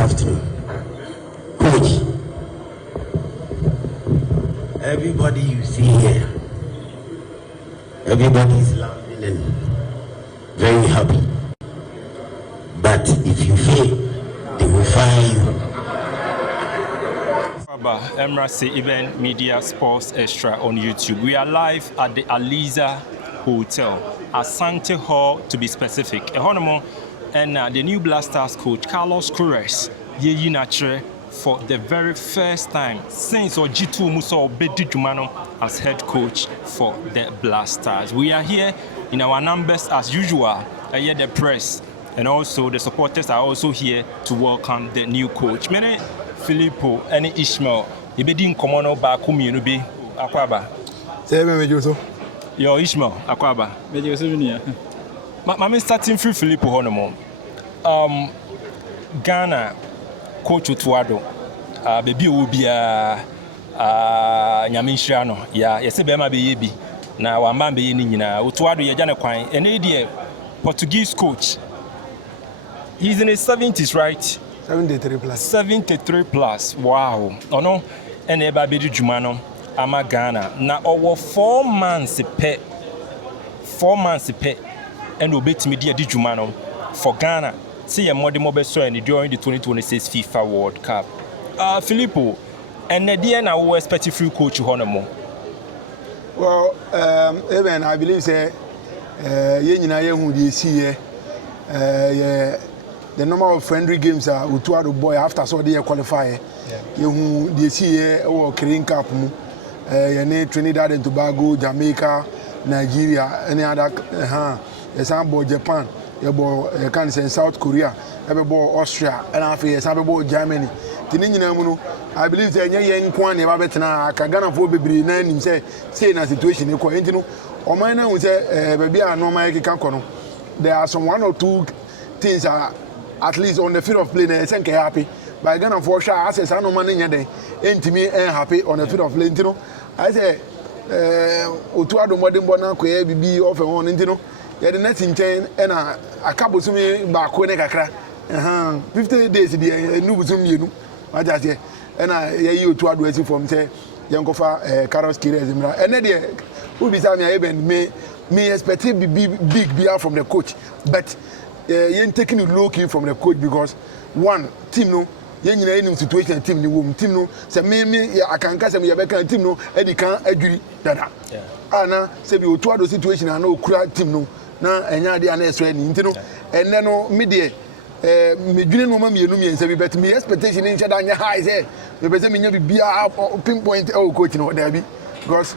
afternoon. Coach, everybody you see here, everybody is laughing and very happy. But if you fail, they will fire you. Emrasi Event Media Sports Extra on YouTube. We are live at the Alisa Hotel, Asante Hall to be specific. And the new Blasters coach, Carlos Queiroz, for the very first time since G2 Musa Obedi Jumano as head coach for the Blasters. We are here in our numbers as usual. I hear the press and also the supporters are also here to welcome the new coach. Many Filippo and Ishmael, you be doing common back home, you be Aquaba. Yo, Ishmael, Aquaba. I'm starting through Filippo Honomo. Ghana, Coach Utuado, baby will be Nyamishiano. Yeah, yes, baby. Now, I'm Bambi in Utuado, Yajana Quine, an idiot Portuguese coach. He's in his 70s, right? 73 plus. 73 plus. Wow. Oh no. And eba bedu jumano ama Ghana. Na over 4 months pe. 4 months pe. And obet media di jumano for Ghana. See a more mobile so and during the 2026 FIFA World Cup. Filippo, and the na we expect free coach honomo. Well, even I believe say nyina ye hu dey see here. The number of friendly games are Utuado boy after so they qualify. You they see here or Korean Cup, Trinidad and Tobago, Jamaica, Nigeria, any other example Japan, you can say South Korea, everybody Austria, and after some Germany. I believe that young Kwan never better now. Ghana for baby name say in a situation you know. Or my name will say baby are no my can. There are some 1 or 2 things are at least on the field of play, I think happy. But Ghana for sure, I say, I no money yet. Ain't me happy on the field of play. You know, I say, Utuado modern bona kwe be off and on. You know, yeah, the next in chain and a couple to me back when I crack. 50 days, the new zoom you. I just say, and I hear you to address you from say, young Kofa, Carlos Queiroz, and then who beside me, even me expecting big beer from the coach, but. You're taking a low key from the coach because one team no you're in a situation team no team no say me I can cast me a team no Eddie can agree that now say be to other situation and no crowd team no now and ya dey next ready you know and then no media me dwene no ma me enu me say but me expectation in check that high say me be say me nya be pinpoint coach no there be because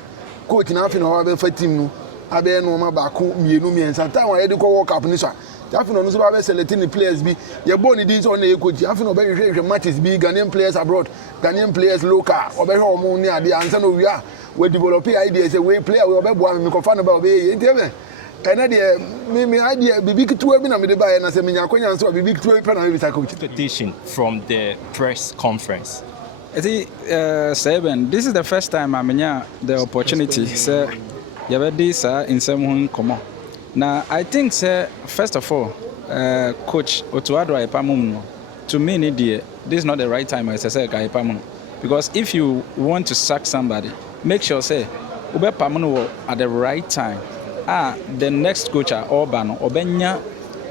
coach na fi no be for team no abe no ma ba ko me enu me say time we dey go World Cup ni so after no so be selecting the players be you born the things on the coach after no be matches be Ghanaian players abroad Ghanaian players local obe ho mo ni ade ansa no we are we develop ideas say we player we obe boa me ko fa no ba obe ntebe and dey me idea big two bi na me dey buy na say me nya kwanya so big two pe na me bisa coach expectation from the press conference. Seven, this is the first time I'm the opportunity say you have this in some come. Now, I think, first of all, Coach Otuado Aipamum, to me, this is not the right time, as I say, Aipamum. Because if you want to sack somebody, make sure, say, Ube Pamuno at the right time. The next coach, Orbano, Obenya,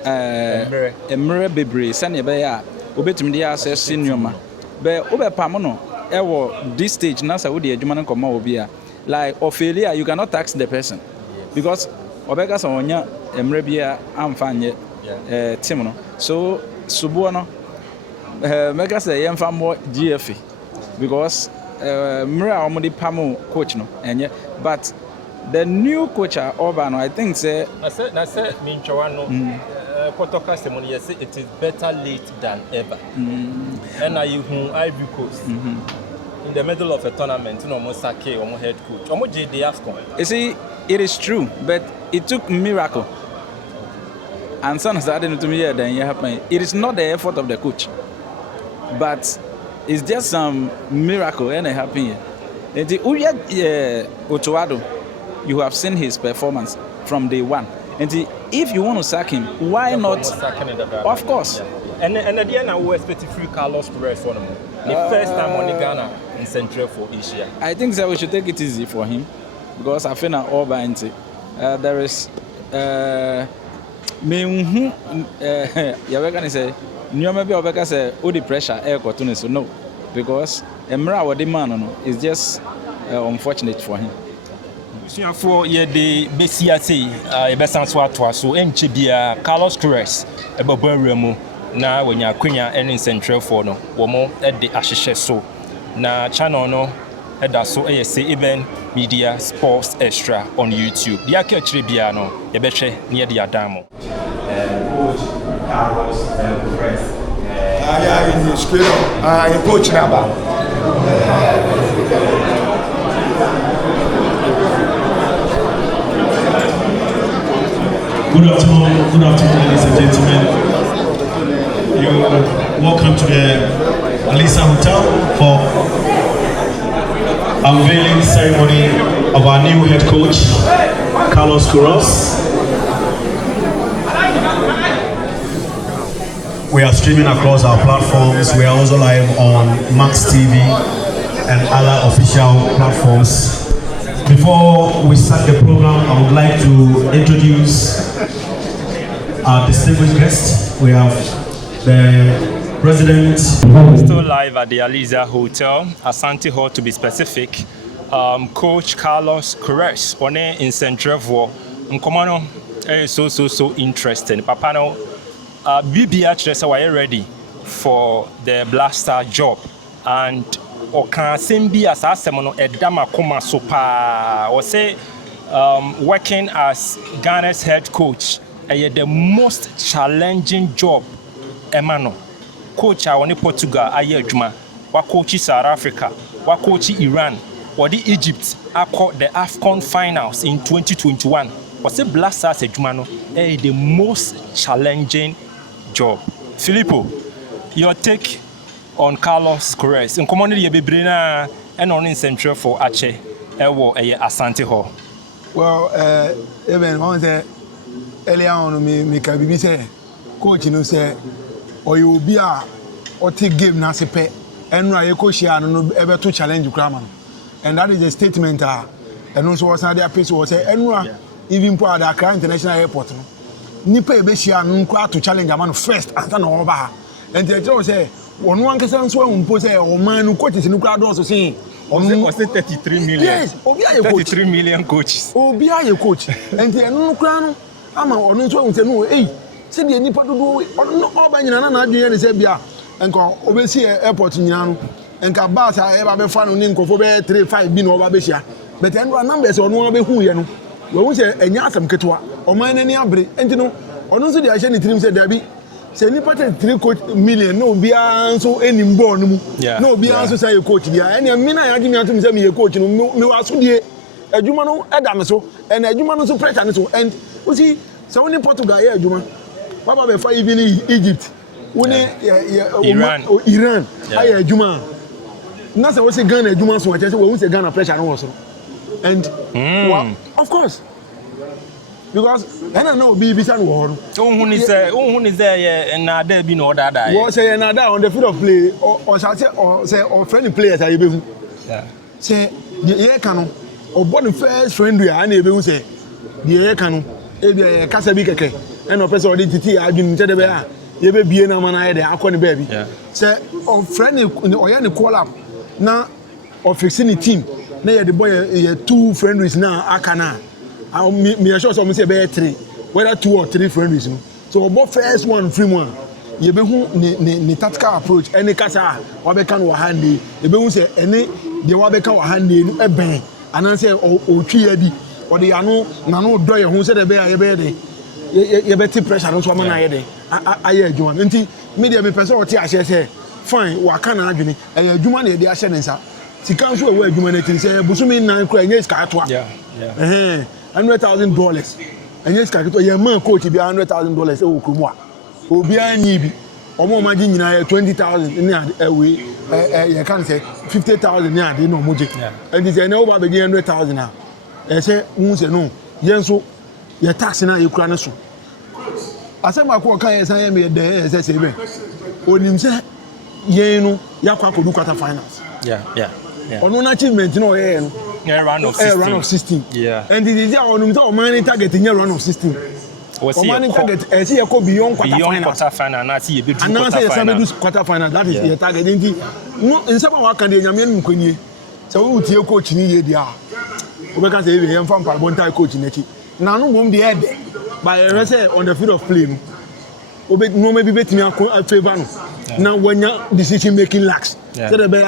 Emre Bibri, Sanibaya, Ube Timdia says, Senior. But Ube Pamuno, this stage, Nasa Udi, Juman Koma Obia, like Ophelia, you cannot tax the person. Because Obeka Sonya, Emrebia, Amfanye, Timono. So, Subuano, make us a young fan more GFE because Mura Omodi Pamu coach no, and yet, but the new coach Urbano, I think, say, I said, Minchawano, Kotoka Semoni, yes, it is better late than ever. And I you Ivory Coast. In the middle of a tournament, Mosake or head coach, or JD Afcon. You see, it is true, but it took miracle. And some started to me then you happen. It is not the effort of the coach, but it's just some miracle and it happened. And the Otuado, you have seen his performance from day one. And if you want to sack him, why not? Of course. And the end I will expect free Carlos Queiroz on him. The first time on the Ghana in Central for Asia. I think that we should take it easy for him because I feel all by it. There is me you're going to say maybe Obeka say all the pressure air cartoon so no because Emra what the man is just unfortunate for him. For the BCAT, a best answer to us. So, MCBia Carlos Queiroz, a Babaramo, now when you're Queen and Central for no, more at the Ashes so. Now, channel no, at that so ASC event media sports extra on YouTube. The Akachri Biano, a beche near the Adamo. Coach Carlos Queiroz. In the school, coach number. Good afternoon, ladies and gentlemen. You're welcome to the Alisa Hotel for unveiling ceremony of our new head coach, Carlos Queiroz. We are streaming across our platforms. We are also live on Max TV and other official platforms. Before we start the program, I would like to introduce our distinguished guest. We have the president. Still live at the Alisa Hotel, Asante Hall to be specific. Coach Carlos Queiroz, on in Central for Nkomano, so interesting. Papano, BBH, are you ready for the blaster job? And or can be as asemono edama koma sopa or say working as Ghana's head coach the most challenging job emano coach awoni Portugal aye adwuma wa coach South Africa wa coach Iran or the Egypt accord the AFCON finals in 2021 was a blasters adwuma no the most challenging job. Filippo, your take on Carlos Queiroz in community bebrina and on in Central for Ache ewo Asante Hall. Well, even one say earlier on me can be say coach no say or you be a or take game na se pe enu aye coach ya no ebe to challenge Kraman, and that is a statement and also was na their piece was say enu even for the Accra International Airport no nipa ebe shia no kwa to challenge man first after no over and they say one kesa nso ehun say o man no coaches no kra do so say was 33 million. Yes, obi aye coach 33 million coaches. Obi aye coach and they no kra no ama ono nso ehun say no say the nipa do no oba nyina na adwen ne say bia enko obesi airport nyina no enka bus e ba be fa no ni nkofo be 35 bi no oba be hia but enro numbers ono be hu ye no we hu say enya asam ketwa o man na ni abre enti no ono nso de ahye ni trim say dabi say nipa 3 million no bia nso enim ball no mu no bia nso say coach bia ene mi na ya gimi atum say me coach no me waso die adwuma no eda me so and adwuma no so pressure ne so and you see so when Portugal ya adwuma baba be fa even Egypt when Iran aye adwuma na say we say Ghana adwuma so we say Ghana pressure no was and well, of course because I don't know be bisan wo no Unhun is there na there be no dada wo say na dada on the field of play or say or friendly players are behu say ye kan no or born first friendly and e behu say ye kan no e be kasa bi keke and no person dey titi adwun nche de be a ye be bie na man aye dey akọ ne baby say or friendly or ye ne call up na or fixing the team na ye the boy ye two friendlies na akana me sure some say be 3 whether 2 or 3 friendlies no so about first one free one you be hu ni tactical approach any kasa wa be kan wa hande you be hu say any the wa be kan wa hande no e ben anan say o twi adi or the anu na no do ye hu say the be ye be dey ye be pressure no so man na ye dey aye adwuma nti media me person o ti ahye say fine wa kan na adwene e adwuma na ye dey ahye ne nsa sika nso e wa adwuma na ti say busumi nan kra nye sika atoa $100,000 and yes ka your man coach be $100,000 e wo kromu a obi anyi bi omo ma gi nyina 20,000 ni we you can say 50,000 ni ade no mo je and this na over be 100,000 a e say un say no yenso ye tax na ye kura ne so asema ko kan ye san ye me de say say be onim say ye no yakwa kodu quarter finals. Yeah. Ono achievement no ye no. Run of 16. Yeah. And it is onum say o man target in run of 16. O man target see you go beyond quarter final. Na see you be quarter final. That is your target. No in some wa kan de nyame nkwanie. So we tie coach ni ye dia. Obeka say we am from Parabonta coach n'eki. Na no mom de head. But I say on the field of play no. Obe no maybe betimi akọ favor no. Na wanya decision making lacks. So the be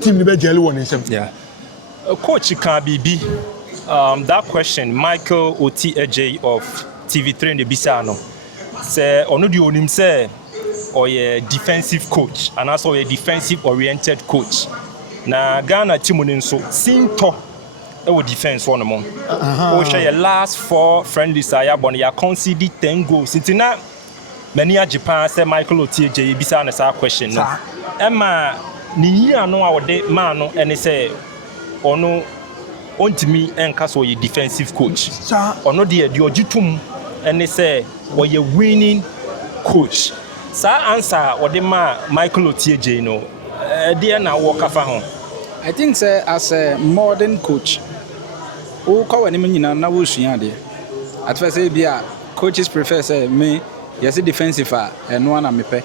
team be jelly one himself. Yeah. Coach Kabibi, that question, Michael Oti Ej of TV3 in the Bisano, say, ono di onim say, or a defensive coach, and also a defensive oriented coach. Na Ghana team so sinto e defense one among. O share your last 4 friendlies aya bon ya conceded 10 goals. Sintina many a Japan say Michael Oti Ej Bisano sa question no. Emma ni year no awode man no ene say ono ontimi enka so ye defensive coach ono de ogitum ene say we winning coach sa answer ode ma Michael Oti Ej no de na wo kafa ho. I think say as a modern coach o ka wani nyina na wo sua de at first say bia coaches prefer say me yes defensive eno na mepe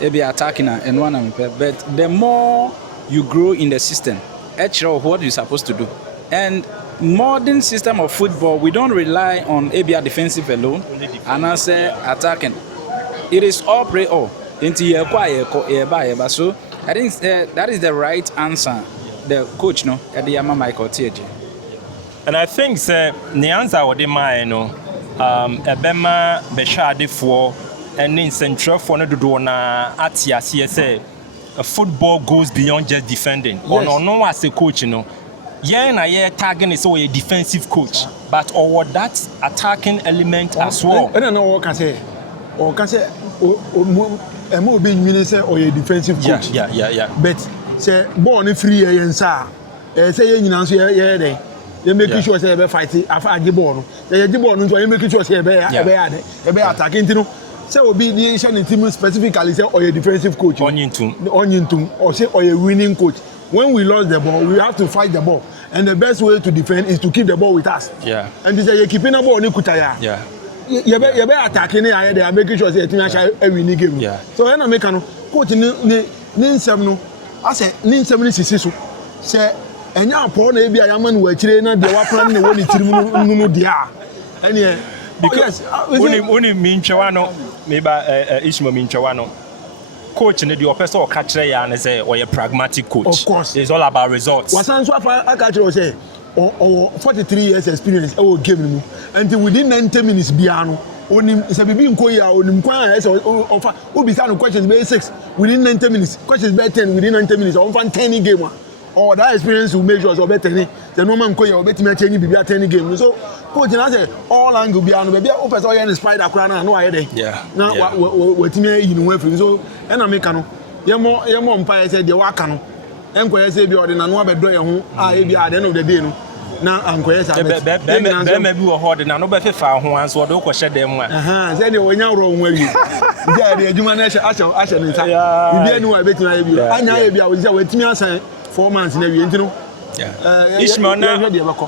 e be attacking eno na mepe, but the more you grow in the system actually what you're supposed to do. And modern system of football, we don't rely on ABR defensive alone and I say attacking. It is all play all. So I think that is the right answer. The coach no at the Yama Michael Oti Ej. And I think the answer of the man no ebema beshade for and in central for no do na atia say football goes beyond just defending. Yes. No as a coach, you know. Yeah, tagging is a defensive coach, but or that attacking element as well. I don't know what can say. Or can say, or being minister or a defensive coach. Yeah. But say, born free and sa. Say, you know, yeah, they make sure say be fighting after the ball. They the ball, so you make sure say be attacking, you know. Say obi the Asian team specifically say or a defensive coach on to or say or a winning coach. When we lost the ball, we have to fight the ball, and the best way to defend is to keep the ball with us. Yeah. And they say you keeping the ball ni kutaya. Yeah. You be attacking it. They are making sure say team a winning game. Yeah. So when I make no coach ni nsem no, I say ni nsem ni sisi so. Say enya apo na ebi ayaman wo akire na de wa plan na wo ni tirim no dia. And because only mean chawano maybe Ishma mean chawano coach in the person or catch and say or a pragmatic coach. Of course, it's all about results. What so I catch you say or 43 years experience I give him until within 90 minutes biano only say be nko ya onim kwan say offer who be stand questions be 6 within 90 minutes questions be 10 within 90 minutes on fan 10 game or that experience will make sure so better the normal nko ya obetime change bibia 10 game so coach na say all angle biano be o person o yen spider kran na no aye dey na watime yi no afiri so e na make no ye mo mpa say de waka no enko say bi ode na no abedo ye ho e bi at the end of the day no na anko ye say be bi wo hode na no be fefa ho anso ode ko hye dem a say de wonya ro ho awi dia de adwuma na ahye ne nsa bibia ni wa betina ye bi anya ye bi a wo say watime asan 4 months na wi ntino. Ishmael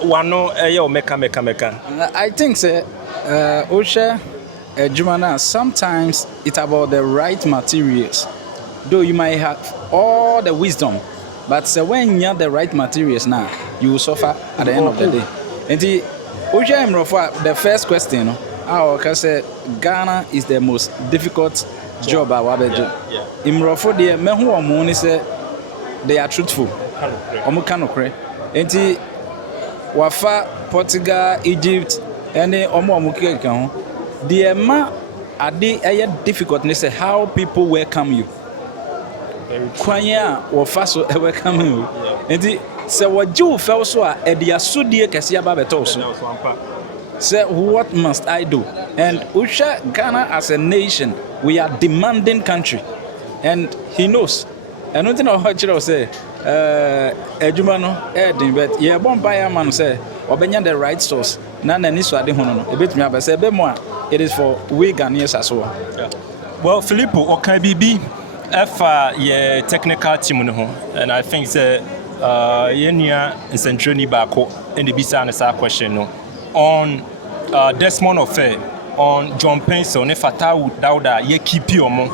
wano o meka. I think say Osha Jumana sometimes it's about the right materials. Though you might have all the wisdom, but when you have the right materials now, you will suffer at the end of the day. And the Osha Imrofa, the first question, I can say Ghana is the most difficult job I ever do. Imrofa the mehu omuni say they are truthful. Omo kanokre. Enti wafa Portugal, Egypt, any omo keke ho. The ma ade eye difficult ne say how people welcome you. Kwanya wafa so welcome you. Enti say waju fel so a e dia sodie kese aba beto so. Say what must I do? And Usha Ghana as a nation, we are demanding country. And he knows. And nothing of what you say Ejumano, but yeah, Bombay man say, Obenya the right source. Nana Niswa de Hono, a bit me up. I say, Bemoa, it is for we Ghanaians as well. Well, Filippo, okay, BB, yeah, technical team no ho, and I think say yenya nsentreni bako and the bisa answer question no on Desmond Ofe, on John Pencil ne Fatau Dauda ye keep you omo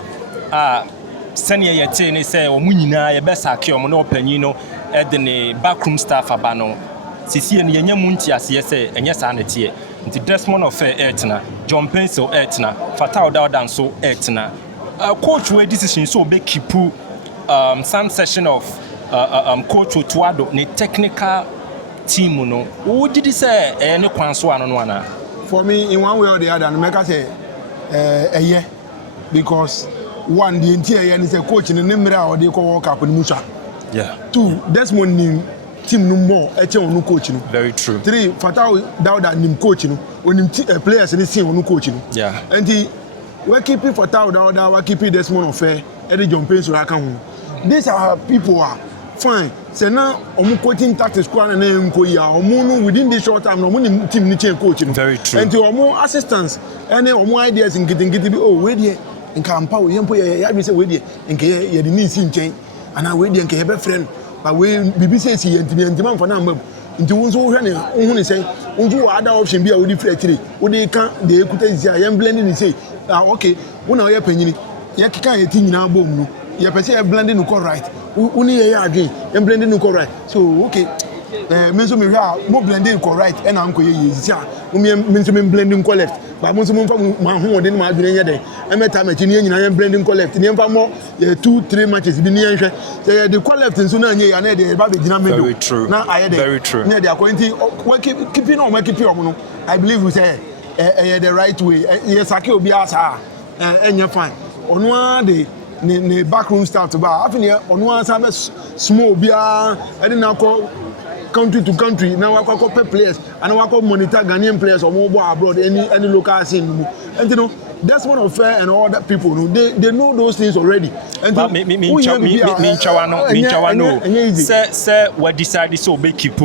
senior yete ne say omu nyina ye besa ke omo no panyin no e de ne backroom staff aba no sisi ne yenya munti ase say enye sa na tie nti Desmond Ofe etna John Pencil etna Fatau Dauda nso etna coach we decision so be keep some session of coach Otuado ne technical team no wo did say ne kwan so ano no ana. For me, in one way or the other, make us say a year, because one, the entire is a coach in the name or they call World Cup in Musha. Yeah. 2, Desmond nim team no more, a no coaching. Very true. 3, Fatau Dauda nim coaching, when him players in the team no coaching. Yeah. And we keep it Fatau Dauda, we keep it Desmond Ofe, Eddie John Payne so I can. These are people are fine. So now, coaching tactics and within this short time, team ni change coaching. Very true. And to assistants, and ideas in getting wait here and can power yampo ya say wait here and ye the need sim change and I wait there and have friend but we BBC see and demand for number into one so when say unju other option be a would free 3 would they can they could say blending say okay when I penny ya kika ye tin na bom no ya pese blending no right uni ye again and blending no right so okay me so me mo blending correct and am ko ye sia me so me blending left but mo so mo fa ma ho de ma adwene ye den e meta ma chi ni nyina blending left ni mfa mo 2-3 matches bi ni enhwe say the left nso na nye ya na de ba be gina medo na aye de very true na de akwenti keeping on keeping on no I believe we say the right way yes ake obi asa enya fine onu a de ne backroom staff to ba afini onu asa be small bia e de na ko country to country now we call players and we call monitor Ghanaian players or mobile abroad any local scene and you know that's one of fair and all that people know they know those things already and say what decided so be keep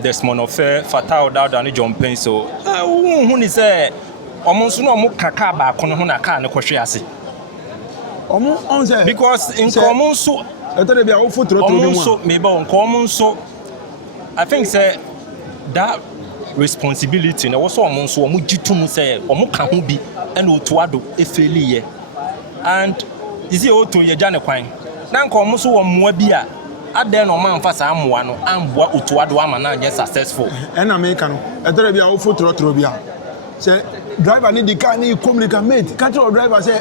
Desmond Ofe Fatau Dauda and John Pencil who ni say omonso no mo kaka ba kono ho na ka ne kohwe ase on say because in omonso etore bia wo fotoro to bi mo me ba omonso I think say that responsibility na was omonso omo gitum say omo ka ho bi e na Otuado efeliye and is it oto ye jane kwan na nka omonso wo moa bi a aden no man fa sa amoa no amboa Otuado ama na anye successful e na me ka no etore bia wo fotoro bia say driver need the car need communicate catch your driver say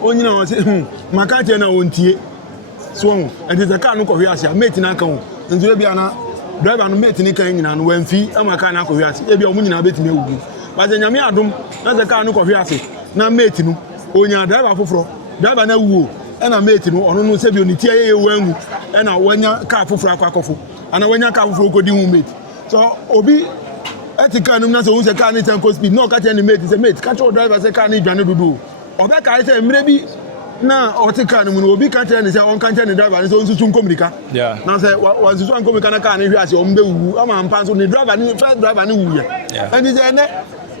onyina o say makate na ontie so and the car no ko hwe ase mate na kan nzo bia na driver no mate ni kan nyina no wanfi amaka na ko hwe ase e bia omu nyina betime wugu but nyame adom na the car no ko hwe ase na mate no onya driver foforo driver na wuo e na mate no ono no se bi oni tie ye wangu e na wanya car foforo akofo ana wanya car foforo ko di hu mate so obi etika no na so unse car ni ten ko speed no catch any mate say mate catch your driver say car ni dwane dudu obe ka say mre bi na otika no mu obi catch any say on catch any driver ni so unsusu nkomrika yeah na say wansusu nkomrika na car ni hwi ase ombe wu ama mpa so ni driver ni first driver ni wu ya and is ene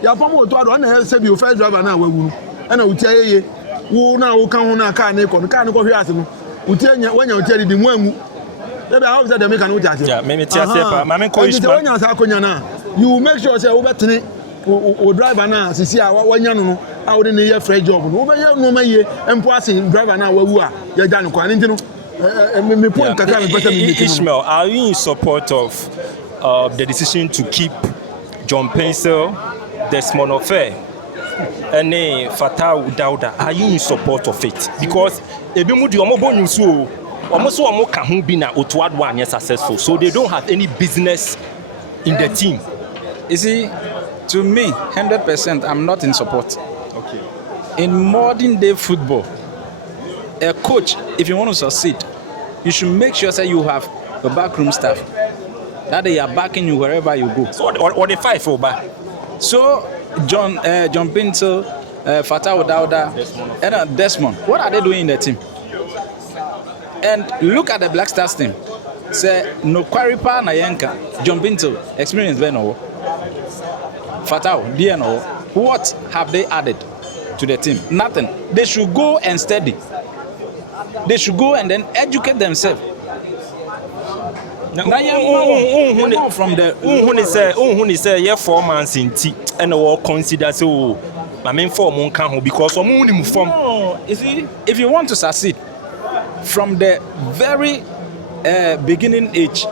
ya pam Otuado na say bi first driver na wawu na utia yeye wo na wo kan ho na car ni ko hwi ase no utia nya wanya utia di mu anwu ebe how say dem make an utia ase yeah me tia say pa ma me ko is pa wanya sa akonya na you make sure say obetene o driver na sisi a wanya no a wo de ne ye free job no wo be ye no ma ye empo ase driver na wawu a ye ja no kwa nti no me point kaka me pesa me Ishmael, are you in support of the decision to keep John Pencil, Desmond Ofe and Fatau Dauda? Are you in support of it? Because ebi mu di omo bonu so omo ka ho bi na Otuado anya successful, so they don't have any business in the team. You see, to me, 100%, I'm not in support. Okay. In modern day football, a coach, if you want to succeed, you should make sure that you have a backroom staff, that they are backing you wherever you go. So, or the five over. So, John Pencil, Fatau Dauda, and Desmond, what are they doing in the team? And look at the Black Stars team. Say no Kwaripa na Yenka, John Pencil, experience Beno, Fatau, DNO. What have they added to the team? Nothing. They should go and study. They should go and then educate themselves. Now from the who say yeah 4 months in tea and all consider so I mean 4 months can't because some form. No, you see, if you want to succeed from the very beginning age,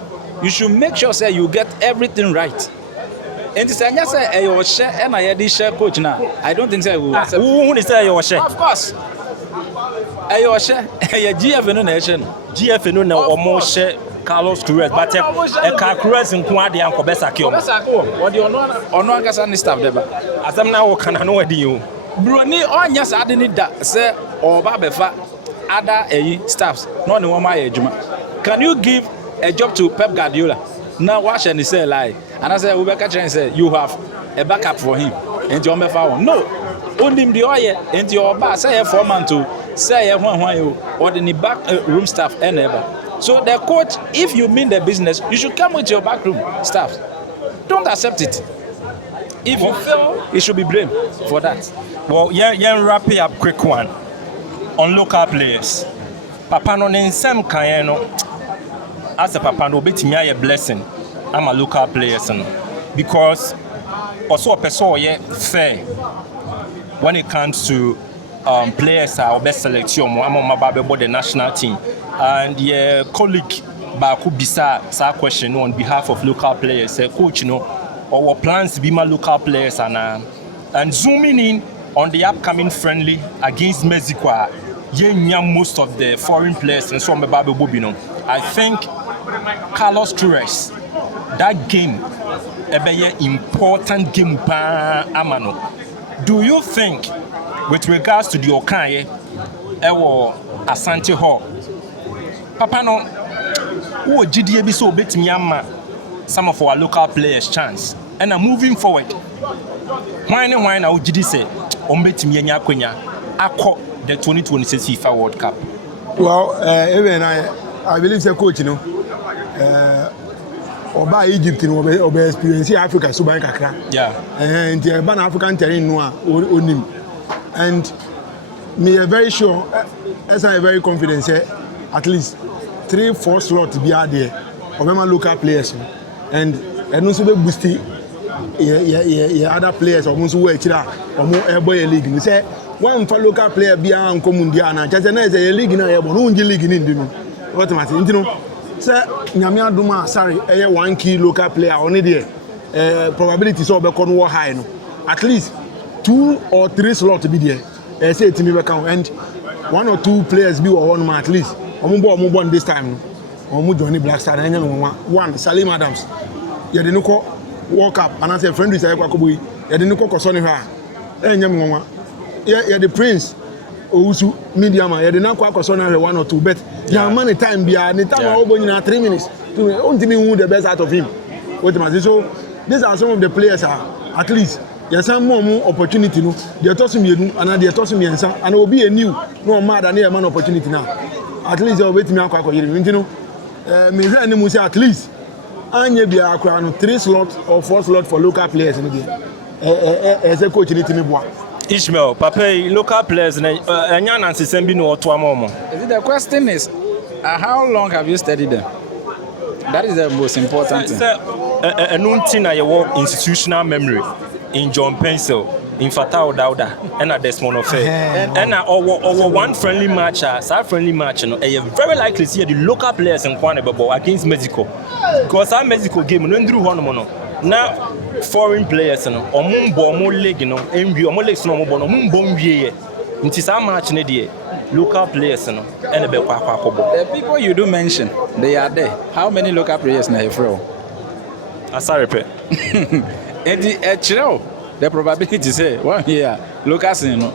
you should make sure say you get everything right. And it's just say your share and I did share coach now. I don't think say we will. Who say your share? Of course. Your share GF no nation. GF no na almost share Carlos Queiroz, but Queiroz in Kwadi and Kobesaki. What do you know? Kasa staff there. As I'm now can know what you. Bruni on yes, I didn't that say or Babefa other staffs. No one my ejuma. Can you give a job to Pep Guardiola? Now watch and he say lie. And I say we better try and say you have a backup for him. And you no. Only the oil into your bar say a foreman to say one or the back room staff and ever. So the coach, if you mean the business, you should come with your backroom staff. Don't accept it. If you fail, you should be blamed for that. Well, yeah, wrap it up quick one on local players. Papa no nsem kan no as a papa no betimi aye blessing. I'm a local players because also a person fair when it comes to players are best selection. I'm on my about the national team and your colleague Baku Bisa question on behalf of local players. Say, coach, you know, our plans to be my local players and zooming in on the upcoming friendly against Mexico. Most of the foreign players and some I think Carlos Queiroz, that game a very important game amano. Do you think with regards to the Okaye or Asante Hall Papa no who GDA be so bet me some of our local players chance and moving forward why now GD say bet me akọ the 2026 FIFA World Cup? Well, even I believe the coach, you know, Oba Egypt, you know, Oba experience Africa, Suban Kakra. Yeah. And the Ban African terrain, no, on him. And me are very sure, as I very confident, say at least 3-4 slots be out there of my local players, and also be boosting other players or most work or more airboy league. We say one for local player be an comundiana, just a league in a league in the what am I saying? You know, sir, Nyamia Duma, sorry, a 1 key local player only there. Probability so be war high. No, at least 2 or 3 slots to be there. Say to me, and 1 or 2 players be one at least. Omumbo this time. Omu Johnny Blackstar and one Salim Adams. You didn't call World Cup and I say friend is a Kwakubu. You didn't call Sonny her. And Yamma. Yeah, the Prince. Ousu Mediama. You didn't call Sonny 1 or 2. But yeah, money time be the time over 3 minutes. Only me who the best out of him. What am I saying? So these are some of the players at least. There's some more opportunity. No, they're tossing me and they're tossing me and it will be a new no mad and man opportunity now. At least they'll wait me out. You know, me say at least anya be akwa 3 slots or 4 slots for local players in the game. As a coach need to me boy. Ishmael, Papa, local players the question is how long have you studied them? That is the most important thing. Institutional memory in John Pencil, in Fatah Dauda, and at Desmond of and over one friendly match, friendly match, you know, very likely see the local players in Kwanebabo against Mexico. Because our Mexico game, no Andrew Honomono. Now, foreign players, you know, or Mumbo, leg, you know, and we are more legs no more, Mumbo, into some match in the local players, you know, and the people you do mention, they are there. How many local players now, Fro? Sorry, and the probability say, well, here, Lucas, you know,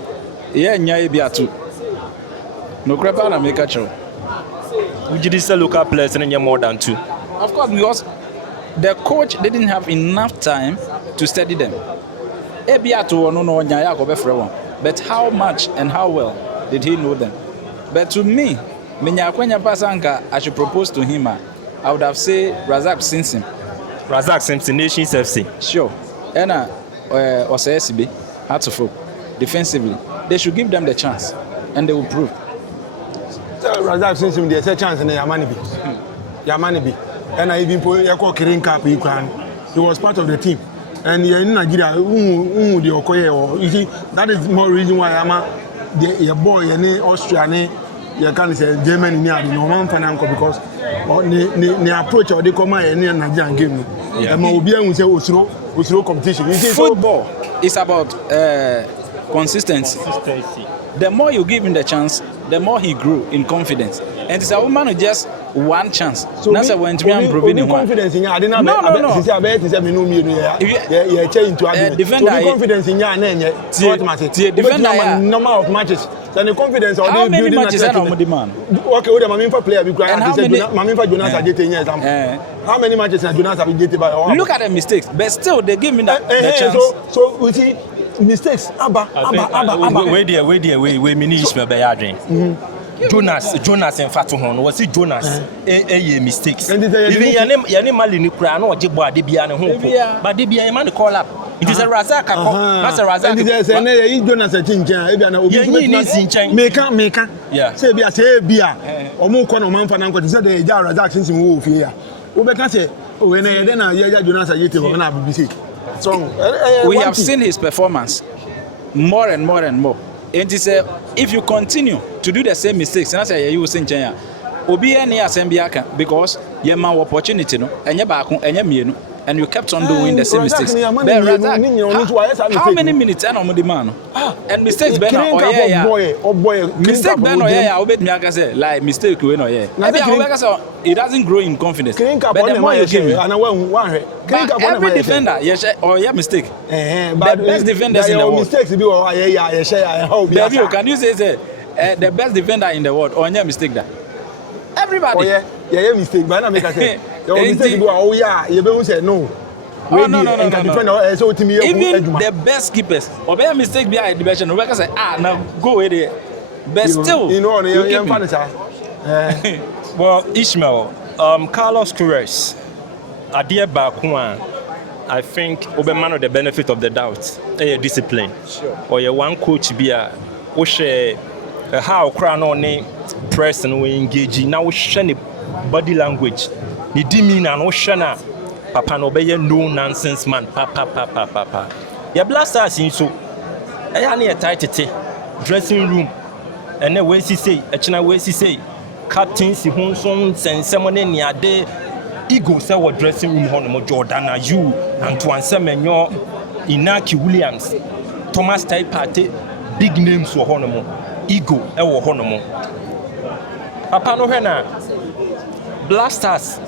yeah, Nyai too. No crap, I make a show. Would you say local players and you're more than 2? Of course, because the coach didn't have enough time to study them. But how much and how well did he know them? But to me, I should propose to him, I would have said Razak Simpson. Razak Simpson, Nations FC. Sure. And SB, defensively. They should give them the chance and they will prove. Razak since there's a chance in Yamani be. And I even put a Kirin Cup. He was part of the team. And in Nigeria, the Okoye, you see, that is more reason why I'm your boy in Austria, you can say Germany near the Norman Fananco because the approach or the command in Nigerian game. And Mobian will say Usro competition. You see, football is about consistency. The more you give him the chance, the more he grew in confidence. And it's a woman who just one chance. So that's when I'm proving him. Confidence in you. I didn't No. Defender confidence in you and then defender number of matches. So the confidence how many matches are on the man? Okay, what am I for player because I said Jonas Ajete how many matches have Jonas Ajete by? Look at the mistakes, but still they give me the chance. So we see mistakes. Abba. We minish my bayadring. Jonas and Fatuhon was it Jonas a mistakes. Even Yanimali Nukra or Jibwa Debian home, but Debia man call up. It is a Razak. That's a Razak. Jonas a Chincha, Maker. Yeah, say be a say beer or more corner man for Uncle said the Razak since in Wolf here. Ubeka say, when I then I Jonas Ajete when I BBC. So we have seen his performance more and more. And he said, if you continue to do the same mistakes, and I say you will sing China, Obi any Asembiaka because you have opportunity, no, and you back and you and you kept on doing the same mistakes. How many minutes and on the man? And mistakes Ben or boy, mistake Ben or yeah, I bet me I say like mistake we know yeah. It doesn't grow in confidence. But the more you give me, but every defender, yes, or yeah, mistake. The best defenders in the world. Mistakes be or yeah. Can you say the best defender in the world or yeah, mistake that? Everybody. Oh yeah, mistake. But I make a say. Mistake oh yeah, you be say no. Oh, no. Even the best keepers, or be a mistake behind the bench, and we can say now go away there. But still, you know, well, Ishmael, Carlos Queiroz, Adia Bakwan, I think Oberman of the benefit of the doubt, discipline. Sure. Or your one coach be a how crown on a person we engage now we share body language. The demeanor and oceana papa no be no nonsense man papa. Ya blasters in so I near tight dressing room and then where she say a where she say captain si hon son sen someone in ya de ego say what dressing room hono Jordana you and to Semenyo Inaki Williams Thomas type party big names for hono ego e wo hono papa no hwe blasters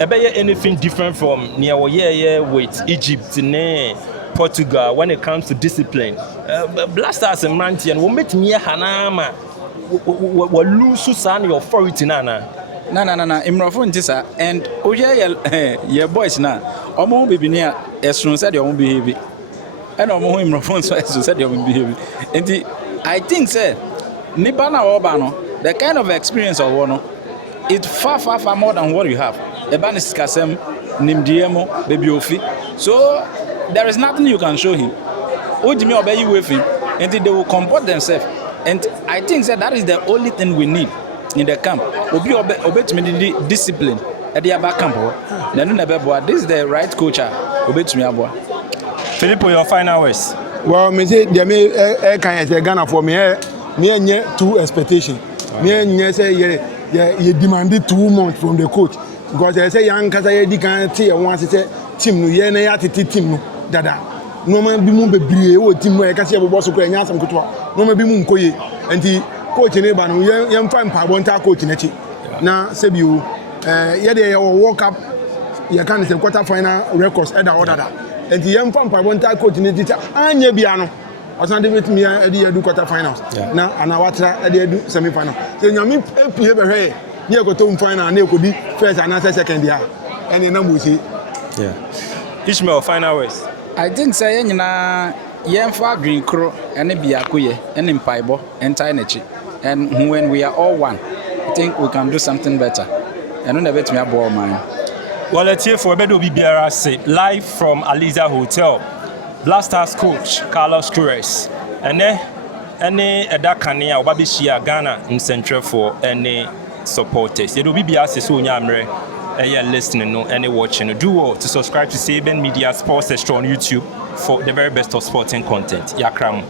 anything different from near with Egypt and Portugal when it comes to discipline. Blasters and Manti and we met me Hanama we lose Susan authority nana. No. Imrafo ntisa and your boys now. Omo be near as soon said you won't behave. And Omo Imrafo said you won't behave. And I think say Nibana Obano, the kind of experience of one, it's far more than what you have. Ebanis Kasem, Nimdiemo, Baby Ofi. So there is nothing you can show him. Ojimi obey you with him, and they will comport themselves. And I think that is the only thing we need in the camp. Obi obey to me discipline at the back camp. This is the right coach. Obey to me abwa. Filippo, your final words. Well, me say there may can say Ghana for me two expectation. Me say you demanded 2 months from the coach. Because I say young Kasa di kan ti e won say team no ye na ya tete team no dada no man bi mu bebre o team no e ka say bobo so ko enya asam koto no man bi mu nkoye enti coach ne ba no ye mfa mpa bonta coach na chi na se bi o ye de World Cup ye kan say quarter final records e da order da enti ye mfa mpa bonta coach ne chi anya bia no osan de metimi e de do quarter finals na ana watra e de do semi final se nyame epie be hwe near go to final na could be first and second year and then we see Ishmael final words. I think say nyina yemfa green crow and biakoye and impaibo entire nature and when we are all one I think we can do something better and no never to me about man. Well, let's hear for Bedo Bibiara say live from Alisa Hotel. Blasters coach Carlos Queiroz and then any edakane a obabeshia Ghana in Central for any supporters. You know, BBS is so nyamre. Listening no, any watching. Do well to subscribe to Saben Media Sports Extra on YouTube for the very best of sporting content. Yakram.